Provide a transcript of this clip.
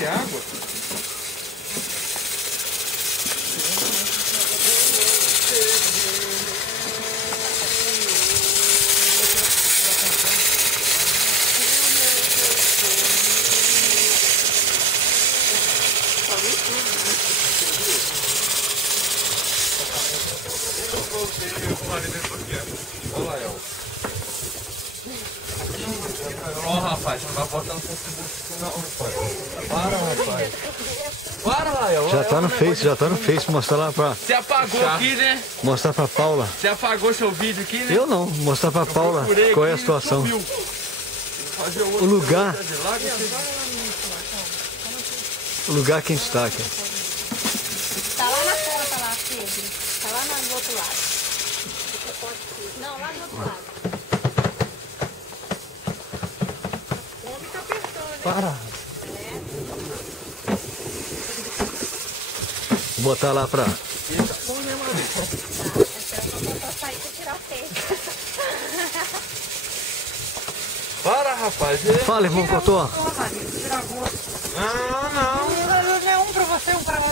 bastante água. Olha lá, El. Ó, rapaz, não vai botar no Facebook não, rapaz. Para, rapaz. Para, Rael. Já tá no Face, já tá no Face. Mostrar lá pra... Você apagou aqui, né? Mostrar pra Paula. Você apagou seu vídeo aqui, né? Eu não. Mostrar pra Paula qual é a situação. O lugar... O lugar que a gente está aqui. Tá lá na ponta lá, Pedro. Tá lá no outro lado. Não, lá do outro lado. O homem tá apertando. Para. Vou botar lá pra... Para, rapaz. Fala, irmão Cotô. Não, não. Um pra você, um pra ela.